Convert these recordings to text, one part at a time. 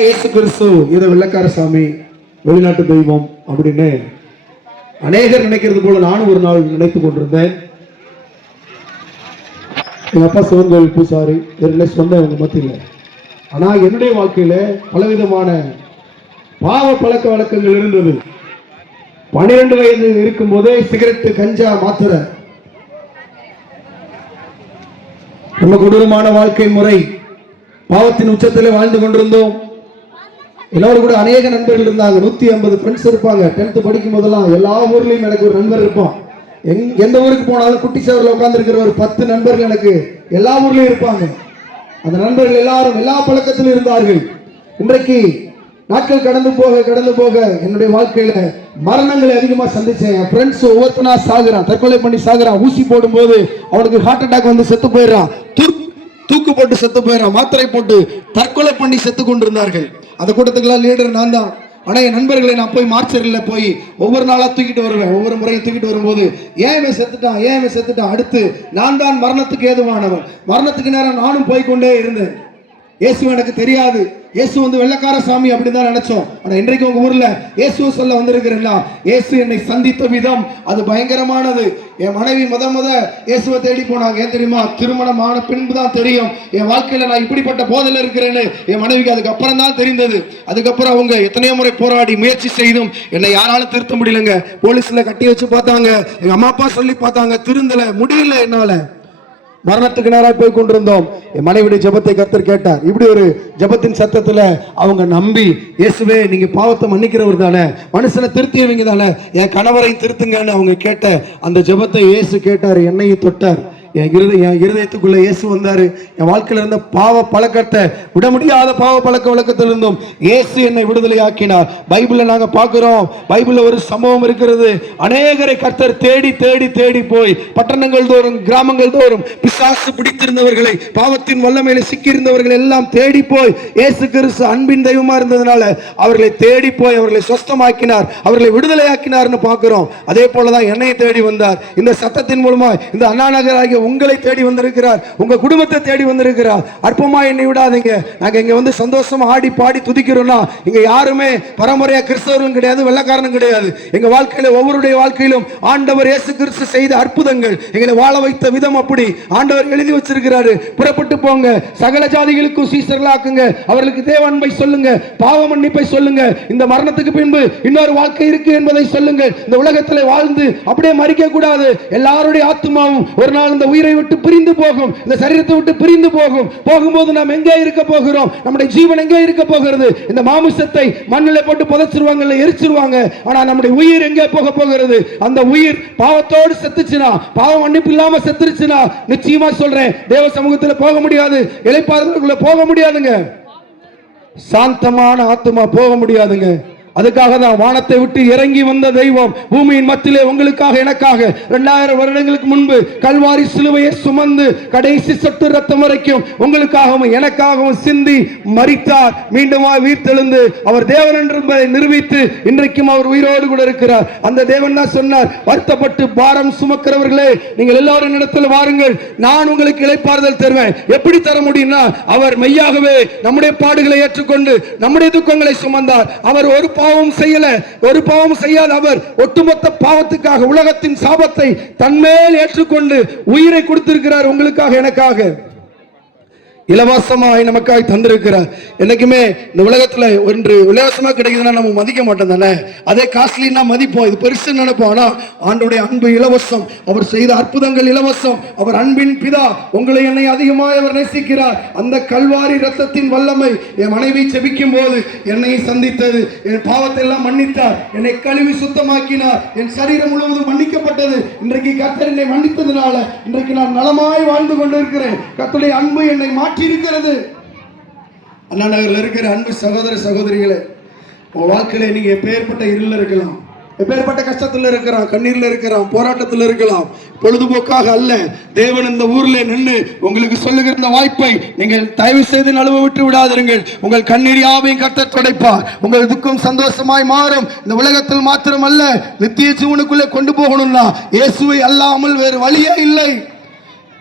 இயேசு கிறிஸ்து இதை வெள்ளக்கார சாமி வெளிநாட்டு தெய்வம் அப்படின்னு அநேகர் நினைக்கிறது போல நானும் ஒரு நாள் நினைத்துக் கொண்டிருந்தேன். எங்க அப்பா சிவன் கோவில் பூசாரி சொன்ன உங்க மத்தியில். ஆனா என்னுடைய வாழ்க்கையில பலவிதமான பாவ பழக்க வழக்கங்கள் இருந்தது. 12 வயது இருக்கும் போதே சிகரெட்டு, கஞ்சா, மாத்திரை, ரொம்ப கொடூரமான வாழ்க்கை முறை, பாவத்தின் உச்சத்திலே வாழ்ந்து கொண்டிருந்தோம். எல்லாரும் கூட அநேக நண்பர்கள் இருந்தாங்க. 150 ஃப்ரெண்ட்ஸ் இருப்பாங்க. 10th படிக்கும் போதெல்லாம் எல்லா ஊர்லயும் எனக்கு ஒரு நண்பர் இருப்பான். எந்த ஊருக்கு போனாலும் குட்டி சவரில் உட்கார்ந்து இருக்கிற ஒரு 10 நண்பர்கள் எனக்கு எல்லா ஊர்லயும் இருப்பாங்க. அந்த நண்பர்கள் எல்லாரும் எல்லா பழக்கத்திலும் இருந்தார்கள். இன்றைக்கு நாட்கள் கடந்து போக என்னுடைய வாழ்க்கையில மரணங்களை அதிகமா சந்திச்சேன். என் ஃப்ரெண்ட்ஸ் ஒவ்வொருத்தனா சாகுறான், தற்கொலை பண்ணி சாகுறான். ஊசி போடும் போது அவனுக்கு ஹார்ட் அட்டாக் வந்து செத்து போயிடறான், தூக்கு போட்டு செத்து போயிடறான், மாத்திரை போட்டு தற்கொலை பண்ணி செத்து கொண்டிருந்தார்கள். அந்த கூட்டத்துக்கெல்லாம் லீடர் நான் தான். ஆனா என் நண்பர்களை நான் போய் மார்ச்சரில் போய் ஒவ்வொரு நாளா தூக்கிட்டு வருவேன். ஒவ்வொரு முறையும் தூக்கிட்டு வரும்போது ஏன் செத்துட்டான், அடுத்து நான் தான் மரணத்துக்கு ஏதுவானவன். மரணத்துக்கு நேரம் நானும் போய்கொண்டே இருந்தேன். இயேசு எனக்கு தெரியாது, இயேசு வந்து வெள்ளக்கார சாமி அப்படின்னு தான் நினைச்சோம். ஆனா இன்றைக்கு உங்க ஊர்ல இயேசு சொல்ல வந்திருக்கிறீங்களா? இயேசு என்னை சந்தித்த விதம் அது பயங்கரமானது. என் மனைவி முத இயேசுவை தேடி போனாங்க. ஏன் தெரியுமா? திருமணம் ஆன பின்பு தான் தெரியும் என் வாழ்க்கையில நான் இப்படிப்பட்ட போதையில இருக்கிறேன்னு. என் மனைவிக்கு அதுக்கப்புறம் தான் தெரிந்தது. அதுக்கப்புறம் அவங்க எத்தனையோ முறை போராடி முயற்சி செய்தும் என்னை யாராலும் திருத்த முடியலங்க. போலீஸ்ல கட்டி வச்சு பார்த்தாங்க, எங்க அம்மா அப்பா சொல்லி பார்த்தாங்க, திருந்தல, முடியல என்னால. மரணத்துக்கு நேராக போய் கொண்டிருந்தோம். என் மனைவியுடைய ஜெபத்தை கர்த்தர் கேட்டார். இப்படி ஒரு ஜெபத்தின் சத்தத்துல அவங்க நம்பி, இயேசுவே நீங்க பாவத்தை மன்னிக்கிறவர் தானே, மனுஷனை திருத்தியவங்க தானே, என் கணவரை திருத்துங்கன்னு அவங்க கேட்ட அந்த ஜெபத்தை இயேசு கேட்டார், என்னையும் தொட்டார். என் இருதயத்துக்குள்ள இயேசு வந்தாரு. என் வாழ்க்கையில இருந்த பாவ பழக்கத்தை, விட முடியாத பாவ பழக்க வழக்கத்திலிருந்தும் இயேசு என்னை விடுதலை ஆக்கினார். பைபிள்ல நாங்க பார்க்கிறோம், பைபிள்ல ஒரு சம்பவம் இருக்கிறது. அநேகரை கர்த்தர் தேடி போய் பட்டணங்கள் தோறும், கிராமங்கள் தோறும் பிசாசு பிடித்திருந்தவர்களை, பாவத்தின் வல்லமையில சிக்கியிருந்தவர்கள் எல்லாம் தேடி போய், இயேசு கிறிஸ்து அன்பின் தெய்வமா இருந்ததுனால அவர்களை தேடி போய் அவர்களை சொஸ்தமாக்கினார், அவர்களை விடுதலை ஆக்கினார்னு பார்க்கிறோம். அதே போலதான் என்னை தேடி வந்தார். இந்த சத்தத்தின் மூலமா இந்த அண்ணா நகர் ஆகிய உங்களை தேடி வந்திருக்கிறார், உங்க குடும்பத்தை தேடி வந்திருக்கிறார். அற்பமா என்னை விடாதீங்க. நாங்க இங்க வந்து சந்தோஷமா ஆடி பாடி துதிக்கிறோம்னா இங்க யாருமே பரம்பரையா கிறிஸ்தவர்களும் கிடையாது, வெள்ளக்காரனும் கிடையாது. எங்க வாழ்க்கையில ஒவ்வொருடைய வாழ்க்கையிலும் ஆண்டவர் இயேசு கிறிஸ்து செய்த அற்புதங்கள், எங்களை வாழ வைத்த விதம் அப்படி ஆண்டவர் எழுதி வச்சிருக்கிறாரு. புறப்பட்டு போங்க, சகல ஜாதிகளுக்கும் சீசர்களாக்குங்க, அவர்களுக்கு தேவ அன்பை சொல்லுங்க, பாவ மன்னிப்பை சொல்லுங்க, இந்த மரணத்துக்கு பின்பு இன்னொரு வாழ்க்கை இருக்கு என்பதை சொல்லுங்க. இந்த உலகத்தில் வாழ்ந்து அப்படியே மறிக்க கூடாது. எல்லாருடைய ஆத்மாவும் ஒரு நாள் இந்த உயிரை விட்டு பிரிந்து போகும், இந்த சரீரத்தை விட்டு பிரிந்து போகும். போகும்போது நாம் எங்கே இருக்க போகிறோம்? நம்முடைய ஜீவன் எங்கே இருக்க போகிறது? இந்த மாமிசத்தை மண்ணில் போட்டு புதைச்சிருவாங்க, எரிச்சிருவாங்க. ஆனா நம்முடைய உயிர் எங்கே போக போகிறது? அந்த உயிர் பாவத்தோடு செத்துச்சுனா, பாவ மன்னிப்பு இல்லாம செத்துருச்சுனா, நிச்சயமா சொல்றேன், தேவ சமூகத்தில் போக முடியாது, இளைப்பாறுதலுக்குள்ள போக முடியாதுங்க. சாந்தமான ஆத்மா போக முடியாதுங்க. அதுக்காக தான் வானத்தை விட்டு இறங்கி வந்த தெய்வம் பூமியின் மத்தியிலே உங்களுக்காக எனக்காக 2000 வருடங்களுக்கு முன்பு கல்வாரி சிலுவையை சுமந்து கடைசி சொட்டு ரத்தம் வரைக்கும் உங்களுக்காகவும் எனக்காகவும் சிந்தி மரித்தார். மீண்டும் உயிர்த்தெழுந்து அவர் தேவன் என்பதை நிரூபித்து இன்றைக்கும் அவர் உயிரோடு கூட இருக்கிறார். அந்த தேவன் தான் சொன்னார், வருத்தப்பட்டு பாரம் சுமக்கிறவர்களே நீங்கள் எல்லாரும் இடத்துல வாருங்கள், நான் உங்களுக்கு இளைப்பாறுதல் தருவேன். எப்படி தர முடியும்னா, அவர் மெய்யாகவே நம்முடைய பாடுகளை ஏற்றுக்கொண்டு நம்முடைய துக்கங்களை சுமந்தார். அவர் ஒரு பாவம் செய்யாத அவர் ஒட்டுமொத்த பாவத்துக்காக உலகத்தின் சாபத்தை தன்மேல் ஏற்றுக்கொண்டு உயிரை கொடுத்திருக்கிறார். உங்களுக்காக எனக்காக இலவசமாய் நமக்காய் தந்திருக்கிறார். என்னைக்குமே இந்த உலகத்துல ஒன்று இலவசமா கிடைக்குதுன்னா நம்ம மதிக்க மாட்டோம் தானே, அதே காஸ்ட்லின்னா மதிப்போம், இது பெருசு நினைப்போம். ஆனா ஆண்டவருடைய அன்பு இலவசம், அவர் செய்த அற்புதங்கள் இலவசம். அவர் அன்பின் பிதா, உங்களை என்னை அதிகமாய் அவர் நேசிக்கிறார். அந்த கல்வாரி ரத்தத்தின் வல்லமை என் மனைவி ஜெபிக்கும் போது என்னை சந்தித்தது, என் பாவத்தை எல்லாம் மன்னித்தார், என்னை கழுவி சுத்தமாக்கினார், என் சரீரம் முழுவதும் மன்னிக்கப்பட்டது. இன்றைக்கு கர்த்தர் என்னை மன்னித்ததுனால இன்றைக்கு நான் நலமாய் வாழ்ந்து கொண்டிருக்கிறேன். கர்த்தருடைய அன்பு என்னை மாற்றி இருக்கிறது. அண்ணா நகர்ல இருக்கிற அன்பு சகோதர சகோதரிகளே, உங்க வாழ்க்கையில நீங்க எப்பேற்பட்ட இருள இருக்கலாம், எப்பேற்பட்ட கஷ்டத்துல இருக்கிறான், கண்ணீர்ல இருக்கிறான், போராட்டத்தில் இருக்கலாம். பொழுதுபோக்காக அல்ல, தேவன் இந்த ஊர்ல நின்று உங்களுக்கு சொல்லுகிற இந்த வாய்ப்பை நீங்கள் தயவு செய்து நழுவ விட்டு விடாதீர்கள். உங்கள் கண்ணீர் யாவையும் கர்த்தர் துடைப்பார். உங்கள் துக்கம் சந்தோஷமாய் மாறும். இந்த உலகத்தில் மாத்திரம் அல்ல, நித்திய ஜீவனுக்குள்ளே கொண்டு போகணும்னா இயேசுவை அல்லாமல் வேறு வழியே இல்லை.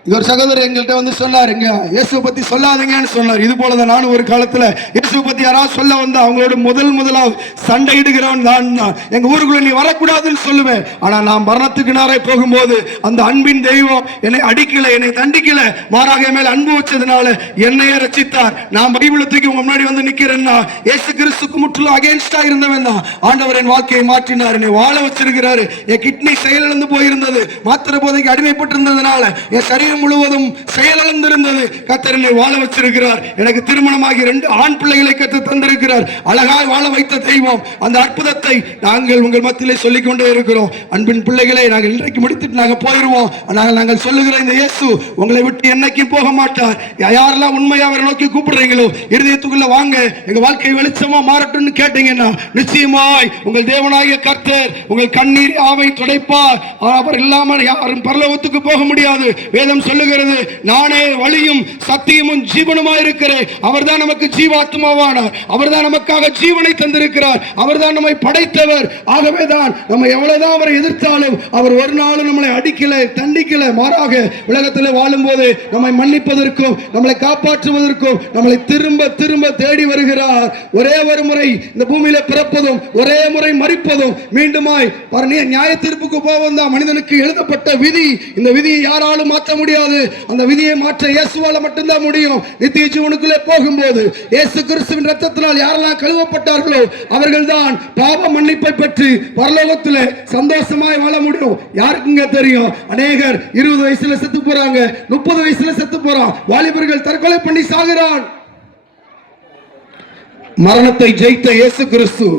இது ஒரு சகோதரர் எங்கள்கிட்ட வந்து சொன்னார், எங்க இயேசுவை பத்தி சொல்லாதீங்கன்னு சொன்னார். இது போலதான் நானும் ஒரு காலத்துல இயேசுவை பத்தி யாராவது சொல்ல வந்தா அவங்களோட முதலாவது சண்டையிடுகிறவன் தான். எங்க ஊருக்குள்ள நீ வரக்கூடாதுன்னு சொல்லுவேன். ஆனா நான் மரணத்துக்கு நேரே போகும்போது அந்த அன்பின் தெய்வம் என்னை அடிக்கல, என்னை தண்டிக்கல, மாறாக மேல அன்பு வச்சதுனால என்னையே ரட்சித்தார். நான் பைபிளை தூக்கி உங்க முன்னாடி வந்து நிக்கிறேன்னா இயேசு கிறிஸ்துக்கு முற்றிலும் அகேன்ஸ்டா இருந்தவன் தான். ஆண்டவர் என் வாழ்க்கையை மாற்றினார், என்னை வாழ வச்சிருக்கிறாரு. என் கிட்னி செயலிழந்து போயிருந்தது, மாத்திரை போதைக்கு அடிமைப்பட்டிருந்ததுனால என் சரீரம் முழுவதும் செயலிழந்திருந்தது. கர்த்தர் என்னை வாழ வச்சிருக்கிறார். எனக்கு திருமணமாகி 2 ஆண் பிள்ளைகளை கர்த்தர் தந்திருக்கிறார். அழகாய் வாழ வைத்த தெய்வம். அந்த அற்புதத்தை நாங்கள் உங்கள் மத்தியிலே சொல்லிக் கொண்டே இருக்கிறோம். அன்பின் பிள்ளைகளை, நாங்கள் இன்றைக்கு முடித்துட்டு நாங்கள் போயிடுவோம். நாங்கள் சொல்லுகிற இந்த இயேசு உங்களை விட்டு என்னைக்கும் போக மாட்டார். யாரெல்லாம் உண்மையா அவரை நோக்கி கூப்பிடுறீங்களோ இருதயத்துக்குள்ள வாங்க, எங்க வாழ்க்கை வெளிச்சமா மாறட்டும்னு கேட்டீங்கன்னா நிச்சயமாய் உங்கள் தேவனாகிய கர்த்தர் உங்கள் கண்ணீர் ஆவை துடைப்பார். அவர் இல்லாமல் யாரும் பரலோகத்துக்கு போக முடியாது. வேதம் சொல்லுகிறது, நானே வழியும் சத்தியமும் ஜீவனுமாய் இருக்கிறேன். அவர்தான் நமக்கு ஜீவாத்மாவானார். அவர்தான் நமக்காக ஜீவனை தந்திருக்கிறார். அவர்தான் நம்மை படைத்தவர். ஆகவேதான் நம்ம எவ்வளவுதான் அவரை எதிர்த்தாலும் அவர் ஒரு நாளும் நம்மளை அடிக்கல, தண்டிக்கல. மாறாக உலகத்தில் வாழும் போது நம்மை மன்னிப்பதற்கும் நம்மளை காப்பாற்றுவதற்கும் நம்மளை திரும்ப திரும்ப தேடி வருகிறார். ஒரே ஒரு முறை இந்த பூமியில பிறப்பதும் ஒரே முறை மரிப்பதும் மீண்டுமாய் நியாய தீர்ப்புக்கு போவதும் தான் மனிதனுக்கு எழுதப்பட்ட விதி. இந்த விதியை யாராலும் மாற்ற முடியாது. அந்த விதியை மாற்ற இயேசுவால மட்டும்தான் முடியும். நித்திய ஜீவனுக்குள்ளே போகும்போது இயேசு கிறிஸ்துவின் இரத்தத்தினால் யாரெல்லாம் கழுவப்பட்டார்களோ அவர்கள்தான் பாவ மன்னிப்பை பெற்று பரலோகத்திலே சந்தோஷமாய் வாழ முடியும். யாருக்குங்க தெரியும்? அநேகர் 20 வயசுல செத்து போறாங்க, 30 வயசுல செத்து போறான். வாலிபர்கள் தற்கொலை பண்ணி சாகிறான். மரணத்தை ஜெயித்த இயேசு கிறிஸ்து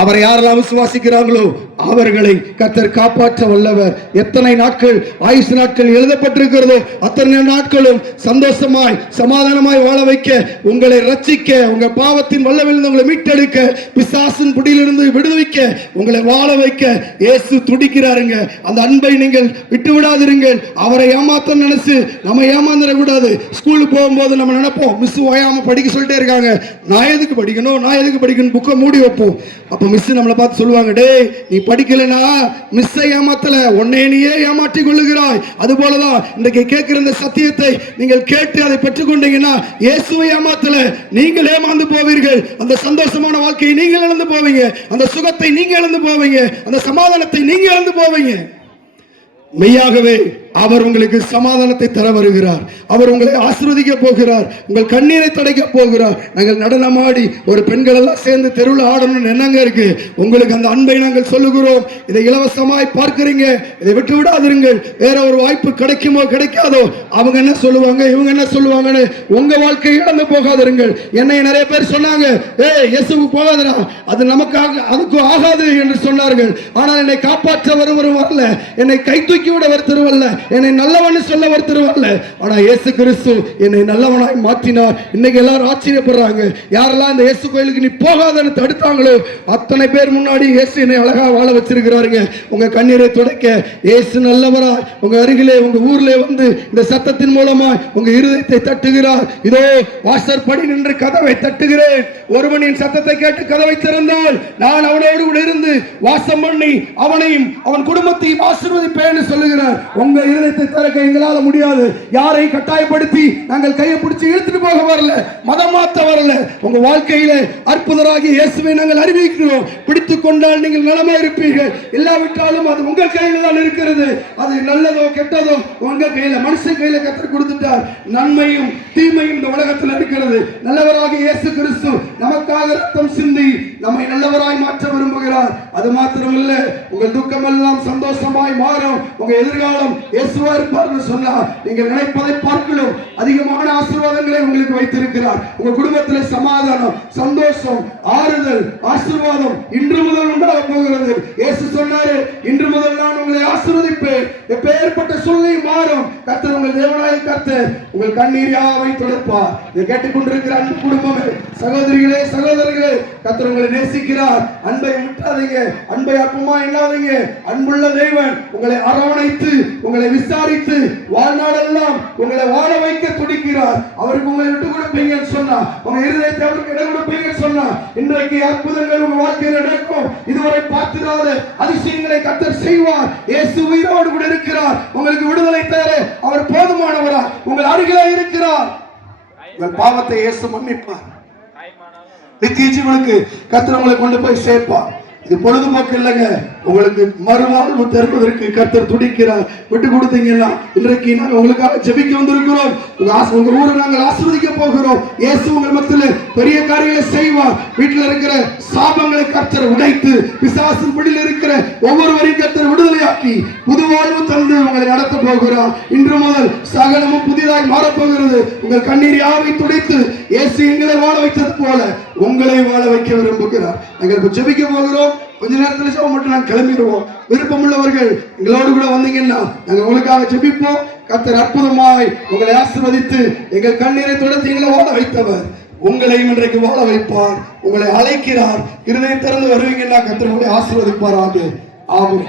அவரை யாரெல்லாம் விசுவாசிக்கிறார்களோ அவர்களை கர்த்தர் காப்பாற்ற வல்லவர். எத்தனை நாட்கள் ஆயுசு நாட்கள் எழுதப்பட்டிருக்கிறதோ அத்தனை நாட்களும் சந்தோஷமாய் சமாதானமாய் வாழ வைக்க, உங்களை ரட்சிக்க, உங்க பாவத்தின் வல்லவிலிருந்து உங்களை மீட்டெடுக்க, பிசாசின் பிடியிலிருந்து விடுவிக்க, உங்களை வாழ வைக்க இயேசு துடிக்கிறாருங்க. அந்த அன்பை நீங்கள் விட்டு விடாதிருங்கள். அவரை ஏமாத்த நினைச்சு நம்ம ஏமாந்துடக்கூடாது. ஸ்கூலுக்கு போகும்போது நம்ம நினைப்போம், மிஸ் ஓயாம படிக்க சொல்லிட்டே இருக்காங்க, நான் எதுக்கு படிக்கணும் புக்கை மூடி வைப்போம். அப்ப மிஸ் நம்மளை பார்த்து சொல்லுவாங்க, டே நீ படிக்கலனா மிஸ்ஸை ஏமாத்தல, உன்னை நீயே ஏமாற்றிக் கொள்ளுகிறாய். அது போலதான் இன்றைக்கு கேட்கிற இந்த சத்தியத்தை நீங்கள் கேட்டு அதை பெற்றுக்கொண்டீங்கன்னா இயேசுவை ஏமாத்தல, நீங்கள் ஏமாந்து போவீர்கள். அந்த சந்தோஷமான வாழ்க்கையை நீங்கள் இழந்து போவீங்க, அந்த சுகத்தை நீங்க இழந்து போவீங்க, அந்த சமாதானத்தை நீங்க இழந்து போவீங்க. மெய்யாகவே அவர் உங்களுக்கு சமாதானத்தை தர வருகிறார். அவர் உங்களை ஆசீர்வதிக்க போகிறார். உங்கள் கண்ணீரை துடைக்க போகிறார். நாங்கள் நடனமாடி ஒரு பெண்கள் எல்லாம் சேர்ந்து தெருவில் ஆடணும்னு என்னங்க இருக்கு? உங்களுக்கு அந்த அன்பை நாங்கள் சொல்லுகிறோம். இதை இலவசமாய் பார்க்கிறீங்க, இதை விட்டு விடாதிருங்கள். வேற ஒரு வாய்ப்பு கிடைக்குமோ கிடைக்காதோ, அவங்க என்ன சொல்லுவாங்க இவங்க என்ன சொல்லுவாங்கன்னு உங்க வாழ்க்கை இழந்து போகாதிருங்கள். என்னை நிறைய பேர் சொன்னாங்க, இயேசுவுக்கு போகாதடா, அது நமக்காக அதுக்கு ஆகாது என்று சொன்னார்கள். ஆனால் என்னை காப்பாற்ற ஒருவரும் வரல, என்னை கை தூக்கி விட ஒருத்தருவல்ல, என்னை நல்லவன் சொல்ல ஒருத்தருவல்ல. ஆனா இயேசு கிறிஸ்து என்னை நல்லவனாய் மாற்றினார். இன்னைக்கு எல்லாரும் ஆச்சரியப்படுறாங்க. யாரெல்லாம் இந்த இயேசு கோயிலுக்கு நீ போகாதன்னு தடுத்தாங்களோ அத்தனை பேர் முன்னாடி இயேசு என்னை அழகா வாழ வச்சிருக்கிறாருங்க. உங்க கண்ணீரை துடைக்க இயேசு நல்லவராய் உங்க அருகிலே உங்க ஊர்ல வந்து இந்த சத்தத்தின் மூலமா உங்க இருதயத்தை தட்டுகிறார். இதோ வாசற் படி நின்று கதவை தட்டுகிறேன். ஒருவனின் சத்தத்தை கேட்டு கதவை திறந்தால் நான் அவனோடு கூட இருந்து வாசம் பண்ணி அவனையும் அவன் குடும்பத்தையும் ஆசீர்வதிப்பேன்னு சொல்லுகிறார். உங்க இருதயத்தை திறக்க எங்களால முடியாது. யாரை கட்டாயப்படுத்தி நாங்கள் கையை பிடிச்சி இழுத்துட்டு போக வரல, மதம் மாத்த வரல. உங்க வாழ்க்கையில அற்புதராகி இயேசுவை நாங்கள் அறிவிக்கிறோம். பிடித்துக் கொண்டால் நீங்கள் நலமா இருப்பீர்கள். இல்லாவிட்டாலும் அது உங்கள் கையில தான் இருக்கிறது. அது நல்லதோ கெட்டதோ உங்க கையில, மனுஷன் கையில கர்த்தர் கொடுத்துட்டார். நன்மையும் தீமையும் இந்த உலகத்தில் இருக்கிறது. நல்லவராக இயேசு கிறிஸ்து நமக்காக ரத்தம் சிந்தி நம்மை நல்லவராய் மாற்ற விரும்புகிறார். அது மாத்திரமல்ல, உங்கள் துக்கம் எல்லாம் சந்தோஷமாய் மாறும். உங்க எதிர்காலம் இயேசுவா இருப்பார்னு சொன்னார். நீங்கள் நினைப்பதை பார்க்கலாம் அதிகமான ஆசீர்வாதங்களை உங்களுக்கு வைத்திருக்கிறார். உங்க குடும்பத்தில் சமாதானம், சந்தோஷம், ஆறுதல், ஆசீர்வாதம் இன்று முதல் உண்டாக போகிறது. இயேசு சொன்னாரு, இன்று முதல் நான் உங்களை ஆசீர்வதிப்பேன். எப்பேற்பட்ட சூழ்நிலை மாறும். கர்த்தர் உங்கள் தேவனாய கர்த்தர் உங்கள் கண்ணீர் யாவை துடைப்பார். இதை கேட்டுக்கொண்டிருக்கிற அன்பு குடும்பமே, சகோதரிகளே சகோதரர்களே, கர்த்தர் உங்களை நேசிக்கிறார். அன்பை விட்டாதீங்க, அன்பை அற்பமா எண்ணாதீங்க. அன்புள்ள தேவன் உங்களை அரவணைத்து உங்களை விசாரித்து வாழ்நாளெல்லாம் உங்களை வாழ வைக்க துடிக்கிறார். அவருக்கு உங்களை விட்டு கொடுப்பீங்கன்னு சொன்னா, உங்க இருதயத்தை அவருக்கு இடம் கொடுப்பீங்கன்னு சொன்னா, இன்றைக்கு அற்புதங்கள் உங்க வாழ்க்கையில் நடக்கும். இதுவரை பார்த்திராத அதிசயங்களை கர்த்தர் செய்வார். இயேசு உயிரோடு கூட இருக்கிறார். உங்களுக்கு விடுதலை தர அவர் போதுமானவரா, உங்கள் அருகிலே இருக்கிறார். உங்கள் பாவத்தை இயேசு மன்னிப்பார். நித்திய ஜீவனுக்கு கர்த்தர் உங்களை கொண்டு போய் சேர்ப்பார். இது பொழுதுபோக்கு இல்லைங்க, உங்களுக்கு மறுவாழ்வு தருவதற்கு கர்த்தர் துடிக்கிறார். விட்டு கொடுத்தீங்கன்னா இன்றைக்கு நாங்கள் உங்களுக்காக ஜெபிக்க வந்திருக்கிறோம். உங்க ஊரை நாங்கள் ஆசீர்வதிக்க போகிறோம். இயேசு உங்கள் மத்தியில் பெரிய காரியங்களை செய்வார். வீட்டில் இருக்கிற சாபங்களை கர்த்தர் உடைத்து, பிசாசின் பிடியில் இருக்கிற ஒவ்வொருவரையும் கர்த்தர் விடுதலையாக்கி புது வாழ்வு தந்து உங்களை நடத்த போகிறார். இன்று முதல் சகலமும் புதிதாக மாறப்போகிறது. உங்கள் கண்ணீர் யாவை துடைத்து இயேசு எங்களை வாழ வைத்தது போல உங்களை வாழ வைக்க விரும்புகிறார். நாங்கள் ஜெபிக்க போகிறோம். கொஞ்ச நேரத்தில் ஜெபம் மட்டும் நாங்கள் கிளம்பிடுவோம். விருப்பம் உள்ளவர்கள் எங்களோடு கூட வந்தீங்கன்னா நாங்கள் உங்களுக்காக ஜெபிப்போம். கர்த்தர் அற்புதமாய் உங்களை ஆசீர்வதித்து எங்கள் கண்ணீரை தொடர்ந்து எங்களை வாழ வைத்தவர் உங்களையும் இன்றைக்கு வாழ வைப்பார். உங்களை அழைக்கிறார். இருதயம் திறந்து வருவீங்கன்னா கர்த்தர் உங்களை ஆசீர்வதிப்பாராக. ஆமென்.